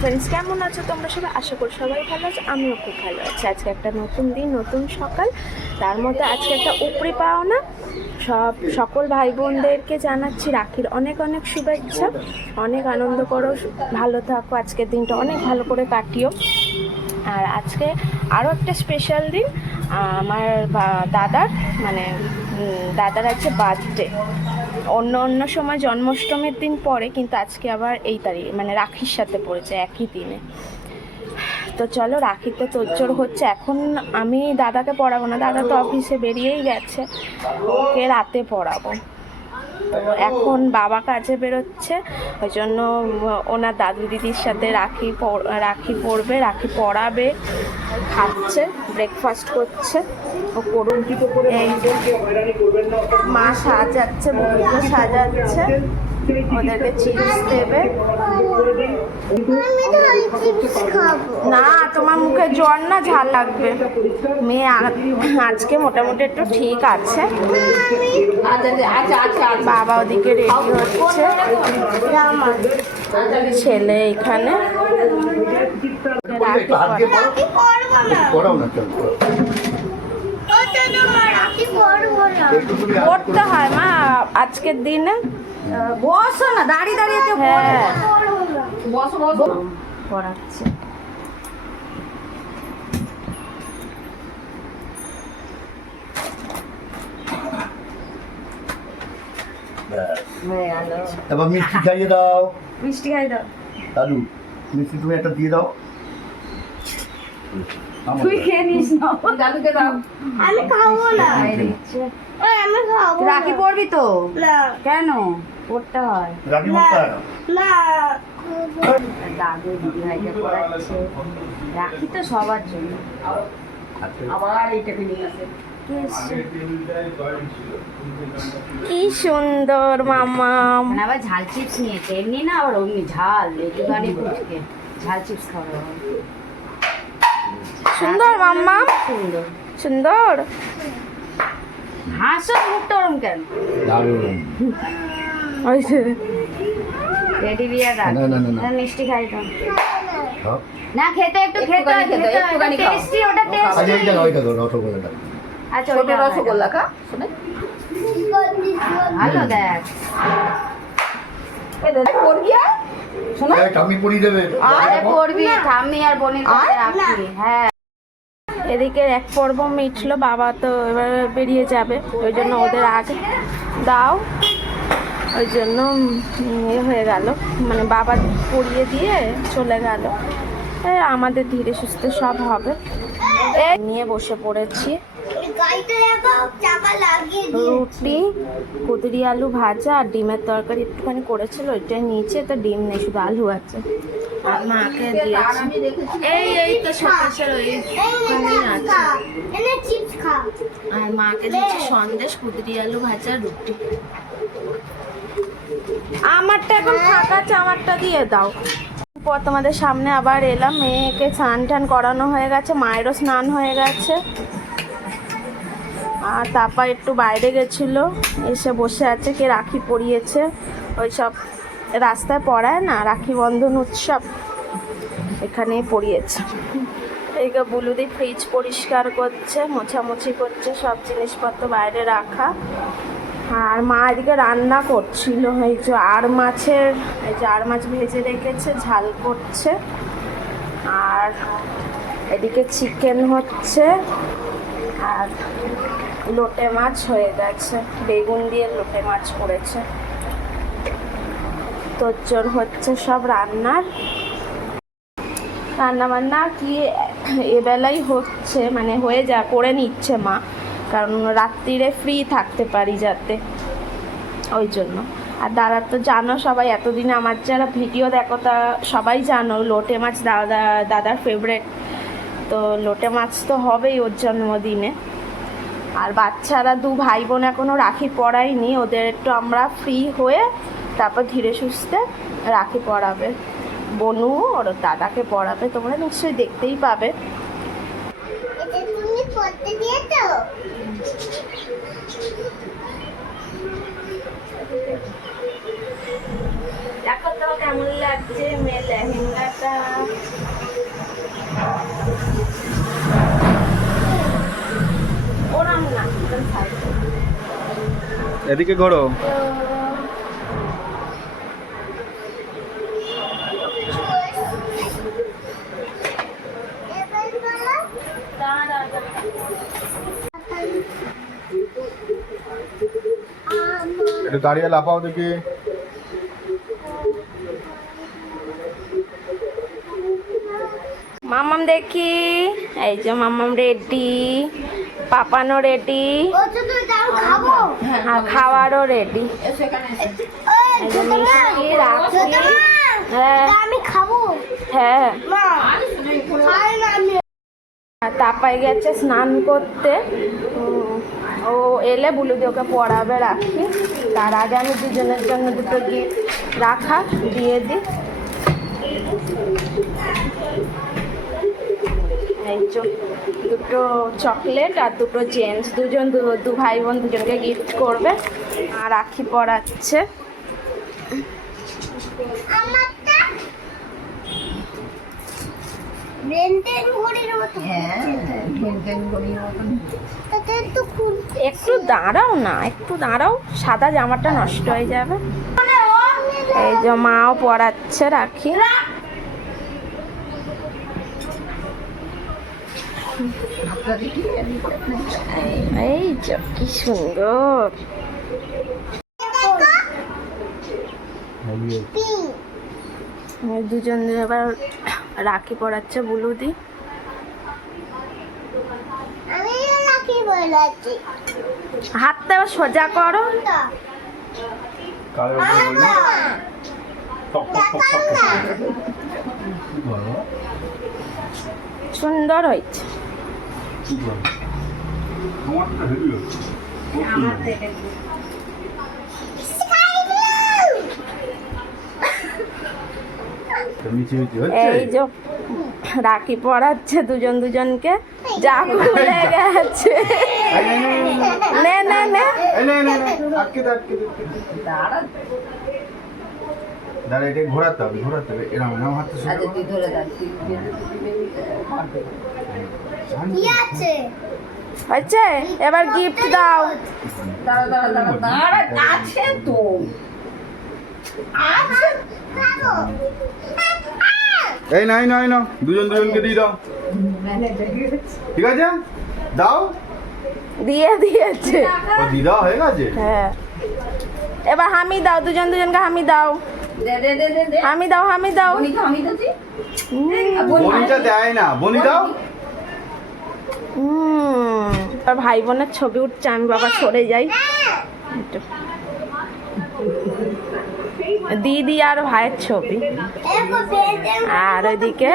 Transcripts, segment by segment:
Friends, কেমন আছো তোমরা সবাই? আশা করি সবাই ভালো আছো, আমিও খুব ভালো আছি। আজকে একটা নতুন দিন, নতুন সকাল, তার মধ্যে আজকে একটা উপরি পাওনা। সকল ভাই বোনদেরকে জানাচ্ছি রাখির অনেক অনেক শুভেচ্ছা। অনেক আনন্দ করো, ভালো থাকো, আজকের দিনটা অনেক ভালো করে কাটিও। আর আজকে আরও একটা স্পেশাল দিন, আমার দাদার দাদার আছে বার্থডে। অন্য সময় জন্মাষ্টমীর দিন পরে, কিন্তু আজকে আবার এই তারিখ রাখির সাথে পড়েছে একই দিনে। তো চলো, রাখিতে তোড়জোড় হচ্ছে। এখন আমি দাদাকে পড়াবো না, দাদা তো অফিসে বেরিয়েই গেছে, ওকে রাতে পড়াবো। তো এখন বাবা কাজে বেরোচ্ছে, ওই জন্য ওনার দাদু দিদির সাথে রাখি পড়বে, রাখি পড়াবে, খাচ্ছে, ব্রেকফাস্ট করছে। ও করুন, এই মা সাজাচ্ছে, বন্ধু সাজাচ্ছে, ওদেরকে চিপস দেবে। না, তোমার মুখে জ্বর না, ঝাল লাগবে। মেয়ে আজকে মোটামুটি একটু ঠিক আছে। বাবা ওদিকে রেডি হচ্ছে, ছেলে এখানে পড়তে হয় মা আজকের দিনে। বসো না, দাঁড়িয়ে দাঁড়িয়ে পড়াচ্ছে। এবার মিষ্টি খাইয়ে দাও, মিষ্টি খাই দাও দাদু। মিষ্টি তুমি একটা দিয়ে দাও। তুই খেয়ে নিস না, দাদুকে দাও। আমি খাবো না। আমি খাবো। রাখি পড়বি তো? কেন পড়তে হয়? রাখি পড়তে না। দাদু দিদি ভাইকে পড়াচ্ছে। রাখি তো সবার জন্য। আবার এইটাকে নিয়ে আসে। কি সুন্দর মামা। আবার ঝাল চিপস নিয়েছে, এমনি না, আবার অমনি ঝাল, একটুখানি ফুচকে ঝাল চিপস খাবো। সুন্দর মাম্মা, সুন্দর সুন্দর। হাসো, মুখটা ওরম কেন? ওই যে রেডি বিয়ার রাখ। না। মিষ্টি খাই তো খাও। না, খেতে একটু খেতে একটুখানি খাও। টেস্টি, ওটা আচ্ছা, টেস্টি। ওইটা দাও, রসগোল্লাটা। আচ্ছা, ওটা রসগোল্লা খা, শুনে ভালো দেখ। করবি আর শোনো, ঠাম্মি পরিয়ে দেবে। আরে পড়বি, ঠাম্মি আর বোনের কাছে রাখবি। হ্যাঁ, এদিকে এক পর্ব মিটলো, বাবা তো এবার বেরিয়ে যাবে, ওই জন্য ওদের আগে দাও। ওই জন্য হয়ে গেল, বাবা পড়িয়ে দিয়ে চলে গেল। আমাদের ধীরে সুস্থে সব হবে। নিয়ে বসে পড়েছি, রুটি, কুদরি আলু ভাজা আর ডিমের তরকারি একটুখানি করেছিল, ওইটাই নিচে তো ডিম নেই, শুধু আলু আছে। আর মাকে দিয়েছি এই তো সকাশের ওইখানেই আছে। আর মাকে দিয়েছি সন্দেশ, কুদরি আলু ভাজা, রুটি। আমারটা এখন ফাঁকা আছে, আমারটা দিয়ে দাও। পর তোমাদের সামনে আবার এলাম, মেয়েকে স্নান টান করানো হয়ে গেছে, মায়েরও স্নান হয়ে গেছে। আর তারপর একটু বাইরে গেছিলো, এসে বসে আছে, কে রাখি পরিয়েছে। ওই সব রাস্তায় পড়ায় না, রাখি বন্ধন উৎসব, এখানেই পরিয়েছে। এইটা বুলুদি ফ্রিজ পরিষ্কার করছে, মোছামুছি করছে, সব জিনিসপত্র বাইরে রাখা। আর মা এদিকে রান্না করছিল, এই যে আর মাছ ভেজে রেখেছে, ঝাল করছে। আর এদিকে চিকেন হচ্ছে, আর লোটে মাছ হয়ে গেছে, বেগুন দিয়ে লোটে মাছ করেছে। তোর হচ্ছে সব রান্নাবান্না কি এবেলাই হচ্ছে, করে নিচ্ছে মা, কারণ রাত্রিরে ফ্রি থাকতে পারি যাতে, ওই জন্য। আর দাদার তো জানো সবাই, এতদিনে আমার যারা ভিডিও দেখো তা সবাই জানো, লোটে মাছ দাদার ফেভারেট। তো লোটে মাছ তো হবেই ওর জন্মদিনে। আর বাচ্চারা দু ভাই বোন এখনও রাখি পড়ায়নি, ওদের একটু আমরা ফ্রি হয়ে তারপর ধীরে সুস্থে রাখি পড়াবে। বনু ওর দাদাকে পড়াবে, তোমরা নিশ্চয়ই দেখতেই পাবে। দেখো তো কেমন লাগছে মেয়ে লেহেঙ্গাটা। এদিকে ঘোরো। একটু দাঁড়িয়ে লাফাও দেখি। মামাম দেখি, এই যে মামাম রেডি, পাপানো রেডি, ও তো তুই তাও খাবো আর খাওয়ারও রেডি। ওই এই যে মিষ্টি রাখি। হ্যাঁ আমি খাবো হ্যাঁ। মা খাই না আমি আর তাপাই গেছে স্নান করতে। ও এলে বুলুদি ওকে পড়াবে রাখি। তার আগে আমি দুজনের জন্য দুটো গিফট রাখা দিয়ে দিই। এই দুটো চকলেট আর দুটো জেন্টস, দু ভাই বোন দুজনকে গিফট করবে। আর রাখি পরাচ্ছে। আমারটা বেনটেন ঘড়ির মতো তাতে একটু খুব একটু দাঁড়াও না, একটু দাঁড়াও, সাদা জামাটা নষ্ট হয়ে যাবে। এই যে মাও পরাচ্ছে রাখি। এই যে কি সুন্দর। দুজন এবার রাখি পরাচ্ছে বুলুদি। আমি লাকি বলাচ্ছি হাতটা এবার সোজা করো। কার উপরে বলি? টক টক টক টক টক। কি বলো? সুন্দর হয়েছে। কি বলো? আমারটা হেভি হচ্ছে। মিচি মিচি হচ্ছে। এই যে রাখি পরাচ্ছে দুজনকে। যা খুলে গেছে। নে নে নে। এই নে নে নে, আটকে দে, আটকে দে। দাঁড়া, এটা ঘোরাতে হবে এরকম হাতটা সোজা করো। কি আছে হয়েছে, এবার গিফট দাও। আছে তো খাবো এই নাই নাই না, দুজনকে দিয়ে দাও। ঠিক আছে, দাও। দিয়ে দিয়েছে। ও দিদা হয়ে গেছে। হ্যাঁ, এবার হামি দাও, দুজনকে হামি দাও। হামি দাও, হামি দাও। বনিটা দেয় না, বনি দাও। আর ভাই বোনের ছবি উঠছে, আমি বাবা সরে যাই একটু। দিদি আর ভাইয়ের ছবি। আর ওইদিকে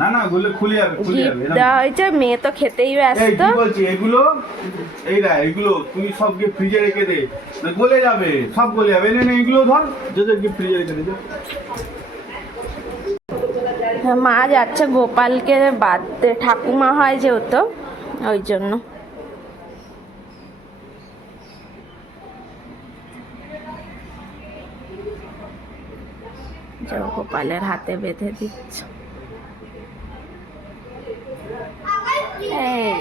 না না, গুলো খুলে যাবে, খুলে যাবে। গিফট দেওয়া হয়েছে। মেয়ে তো খেতেই এই ব্যস্ত। কি বলছি, এগুলো এইগুলো তুই সব গিফট ফ্রিজে রেখে দে, গলে যাবে, সব গলে যাবে। নে এগুলো ধর, যদি গিফট ফ্রিজে রেখে দে। মা যাচ্ছে গোপালকে বাঁধতে, ঠাকুমা হয় যেহেতু ওই জন্য। গোপালের হাতে বেঁধে দিচ্ছ। এই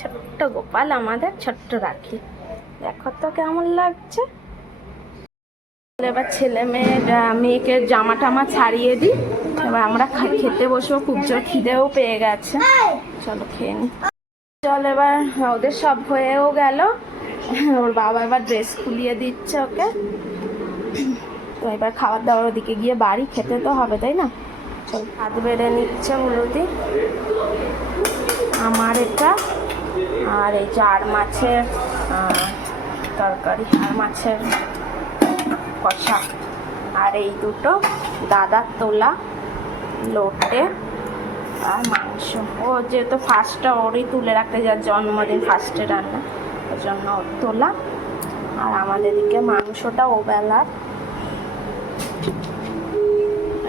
ছোট্ট গোপাল আমাদের, ছোট্ট রাখি। দেখো তো কেমন লাগছে। এবার ছেলে মেয়েকে জামা টামা ছাড়িয়ে দিই। এবার আমরা খেতে বসবো, খুব জোর খিদেও পেয়ে গেছে। চলো খেয়ে নি। চল, এবার ওদের সব হয়েও গেল। ওর বাবা এবার ড্রেস খুলিয়ে দিচ্ছে ওকে। তো এবার খাবার দাবার ওদিকে গিয়ে বাড়ি খেতে তো হবে, তাই না? চল, হাত বেড়ে নিচ্ছে বুলুদি। আমার এটা, আর এই যে আর মাছের তরকারি, আর মাছের কষা। আর এই দুটো দাদার তোলা লোটে আর মাংস। ও যেহেতু ফার্স্টটা ওরই তুলে রাখতে, যার জন্মদিন, ফার্স্টে রান্না, ওই জন্য ওর তোলা। আর আমাদের দিকে মাংসটা ও বেলার,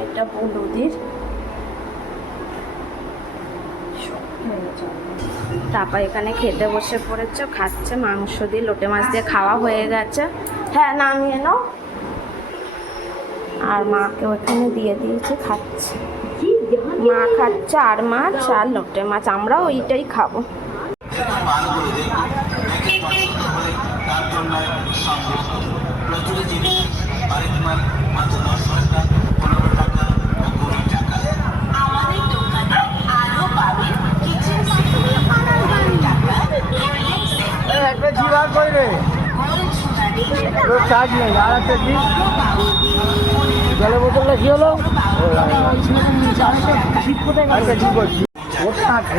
এটা বুলুদির। তারপর এখানে খেতে বসে পড়েছে, খাচ্ছে মাংস দিয়ে, লোটে মাছ দিয়ে খাওয়া হয়ে গেছে। হ্যাঁ, নামিয়ে নাও। আর মাকে ওখানে দিয়ে দিয়েছে, খাচ্ছে। মা খাচ্ছে আর মাছ আর লোটে মাছ, আমরাও ওইটাই খাবো। চার্জ নেই আর একটা দিন জলের বোতলটা কি হলো আচ্ছা ঠিক আছে ওটা আছে